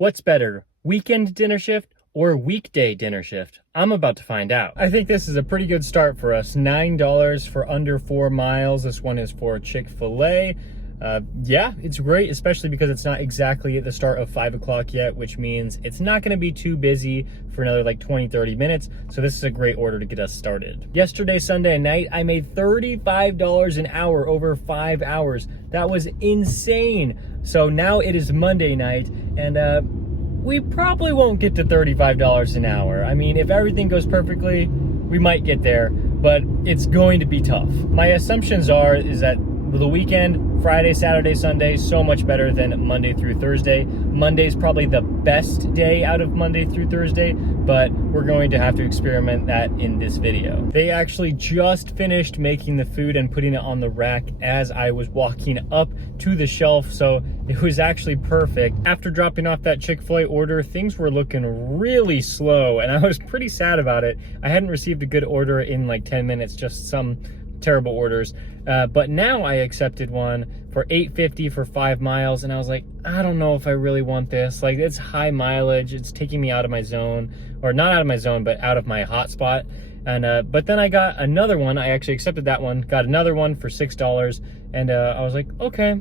What's better, weekend dinner shift or weekday dinner shift? I'm about to find out. I think this is a pretty good start for us. $9 for under 4 miles. This one is for Chick-fil-A. Yeah, it's great, especially because it's not exactly at the start of 5 o'clock yet, which means it's not gonna be too busy for another like 20-30 minutes. So this is a great order to get us started. Yesterday, Sunday night, I made $35 an hour over 5 hours. That was insane. So now it is Monday night, and we probably won't get to $35 an hour. I mean, if everything goes perfectly, we might get there, but it's going to be tough. My assumptions is that the weekend, Friday, Saturday, Sunday, so much better than Monday through Thursday. Monday's probably the best day out of Monday through Thursday, but we're going to have to experiment that in this video. They actually just finished making the food and putting it on the rack as I was walking up to the shelf, so it was actually perfect. After dropping off that Chick-fil-A order, things were looking really slow, and I was pretty sad about it. I hadn't received a good order in like 10 minutes, just some terrible orders. But now I accepted one for $8.50 for 5 miles, and I was like, I don't know if I really want this. Like, it's high mileage, it's taking me out of my zone, or not out of my zone, but out of my hotspot. And but then I got another one. I actually accepted that one, got another one for $6, and I was like, okay,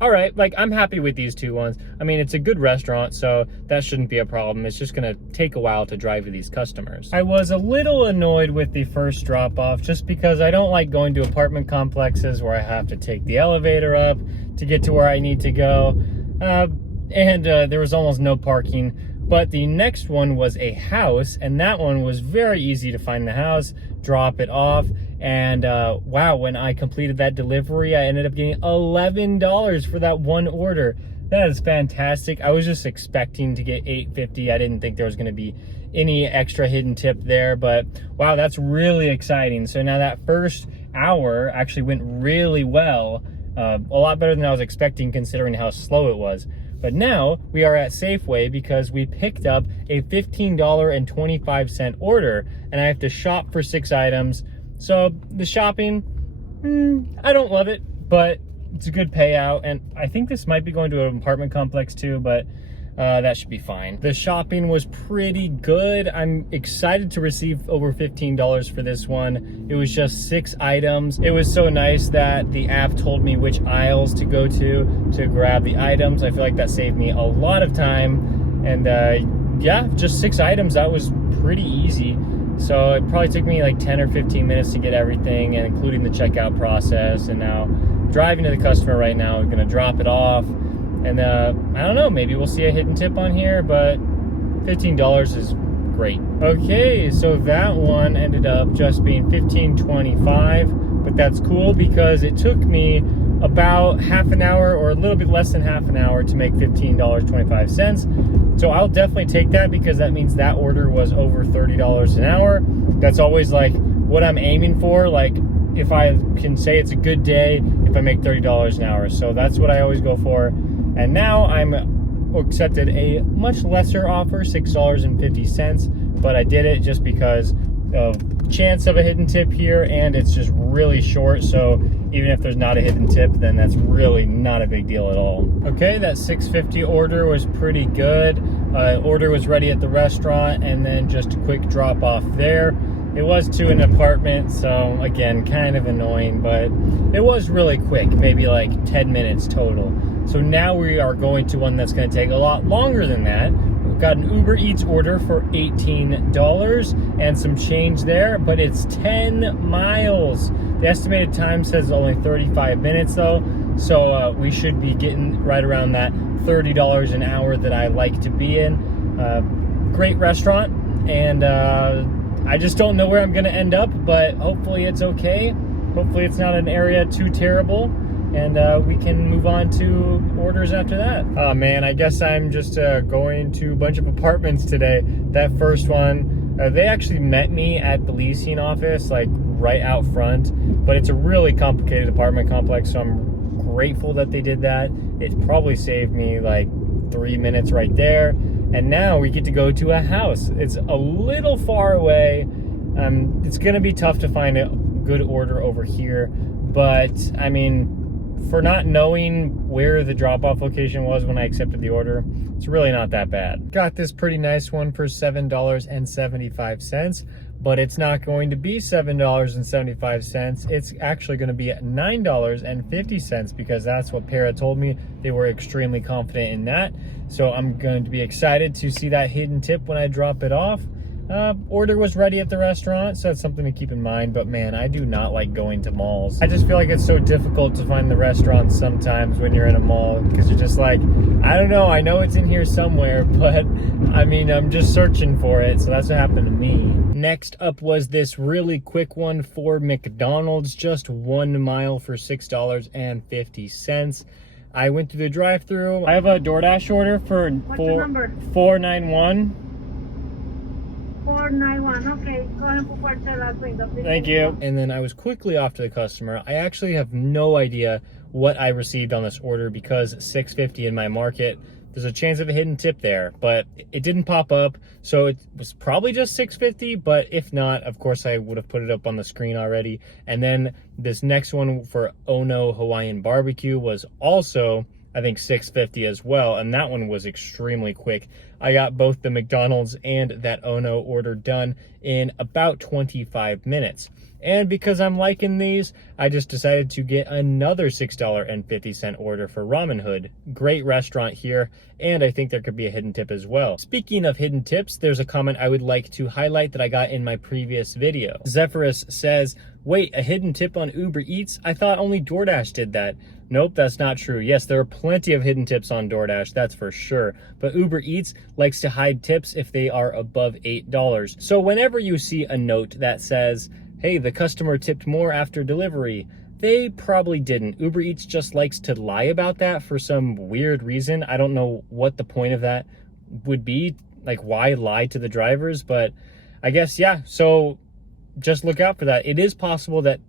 all right, like, I'm happy with these two ones. I mean, it's a good restaurant, so that shouldn't be a problem. It's just gonna take a while to drive to these customers. I was a little annoyed with the first drop-off just because I don't like going to apartment complexes where I have to take the elevator up to get to where I need to go. And there was almost no parking. But the next one was a house, and that one was very easy to find the house, drop it off, and wow, when I completed that delivery, I ended up getting $11 for that one order. That is fantastic. I was just expecting to get $8.50. I didn't think there was going to be any extra hidden tip there, but wow, that's really exciting. So now that first hour actually went really well, a lot better than I was expecting considering how slow it was. But now we are at Safeway because we picked up a $15.25 order, and I have to shop for 6 items. So the shopping, I don't love it, but it's a good payout. And I think this might be going to an apartment complex too, but that should be fine. The shopping was pretty good. I'm excited to receive over $15 for this one. It was just 6 items. It was so nice that the app told me which aisles to go to grab the items. I feel like that saved me a lot of time. And yeah, just 6 items. That was pretty easy. So it probably took me like 10 or 15 minutes to get everything, and including the checkout process. And now driving to the customer right now, I'm gonna drop it off. And I don't know, maybe we'll see a hidden tip on here, but $15 is great. Okay, so that one ended up just being $15.25, but that's cool because it took me about half an hour or a little bit less than half an hour to make $15.25. So I'll definitely take that because that means that order was over $30 an hour. That's always like what I'm aiming for. Like, if I can say it's a good day, if I make $30 an hour. So that's what I always go for. And now I'm accepted a much lesser offer, $6.50, but I did it just because of chance of a hidden tip here, and it's just really short, so even if there's not a hidden tip, then that's really not a big deal at all. Okay, that $6.50 order was pretty good. Order was ready at the restaurant, and then just a quick drop off there. It was to an apartment, so again, kind of annoying, but it was really quick, maybe like 10 minutes total. So now we are going to one that's going to take a lot longer than that. We've got an Uber Eats order for $18 and some change there, but it's 10 miles. The estimated time says only 35 minutes though, so we should be getting right around that $30 an hour that I like to be in. Great restaurant, and I just don't know where I'm going to end up, but hopefully it's okay. Hopefully it's not an area too terrible, and we can move on to orders after that. Oh man, I guess I'm just going to a bunch of apartments today. That first one, they actually met me at the leasing office, like right out front, but it's a really complicated apartment complex, so I'm grateful that they did that. It probably saved me like 3 minutes right there. And now we get to go to a house. It's a little far away. It's gonna be tough to find a good order over here, but I mean, for not knowing where the drop-off location was when I accepted the order, it's really not that bad. Got this pretty nice one for $7.75, but it's not going to be $7.75. It's actually going to be $9.50 because that's what Para told me. They were extremely confident in that. So I'm going to be excited to see that hidden tip when I drop it off. Order was ready at the restaurant, so that's something to keep in mind. But man, I do not like going to malls. I just feel like it's so difficult to find the restaurants sometimes when you're in a mall, because you're just like, I don't know, I know it's in here somewhere, but I mean, I'm just searching for it. So that's what happened to me. Next up was this really quick one for McDonald's, just 1 mile for $6.50. I went through the drive-thru. I have a DoorDash order for 491. 491. Okay, go ahead and put Portela window, please. Thank you. And then I was quickly off to the customer. I actually have no idea what I received on this order because $6.50 in my market. There's a chance of a hidden tip there, but it didn't pop up, so it was probably just $6.50. But if not, of course, I would have put it up on the screen already. And then this next one for Ono Hawaiian Barbecue was also, I think, $6.50 as well, and that one was extremely quick. I got both the McDonald's and that Ono order done in about 25 minutes. And because I'm liking these, I just decided to get another $6.50 order for Ramen Hood. Great restaurant here, and I think there could be a hidden tip as well. Speaking of hidden tips, there's a comment I would like to highlight that I got in my previous video. Zephyrus says, wait, a hidden tip on Uber Eats? I thought only DoorDash did that. Nope, that's not true. Yes, there are plenty of hidden tips on DoorDash, that's for sure. But Uber Eats likes to hide tips if they are above $8. So whenever you see a note that says, hey, the customer tipped more after delivery, they probably didn't. Uber Eats just likes to lie about that for some weird reason. I don't know what the point of that would be, like why lie to the drivers, but I guess, yeah, so just look out for that. It is possible that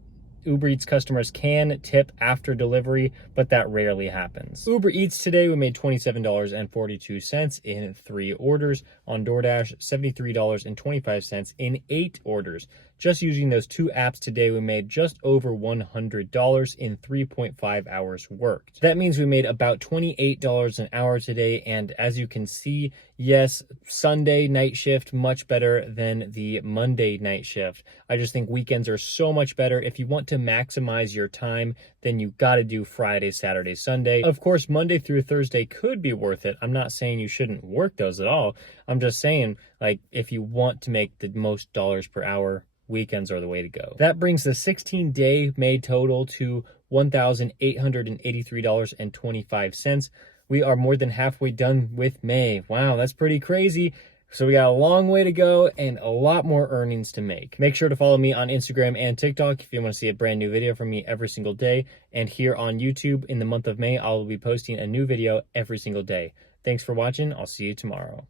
Uber Eats customers can tip after delivery, but that rarely happens. Uber Eats today, we made $27.42 in 3 orders. On DoorDash, $73.25 in 8 orders. Just using those 2 apps today, we made just over $100 in 3.5 hours worked. That means we made about $28 an hour today, and as you can see, yes, Sunday night shift much better than the Monday night shift. I just think weekends are so much better. If you want to maximize your time, then you got to do Friday, Saturday, Sunday. Of course, Monday through Thursday could be worth it. I'm not saying you shouldn't work those at all. I'm just saying, like, if you want to make the most dollars per hour, weekends are the way to go. That brings the 16-day made total to $1,883.25. We are more than halfway done with May. Wow, that's pretty crazy. So we got a long way to go and a lot more earnings to make. Make sure to follow me on Instagram and TikTok if you want to see a brand new video from me every single day. And here on YouTube in the month of May, I'll be posting a new video every single day. Thanks for watching. I'll see you tomorrow.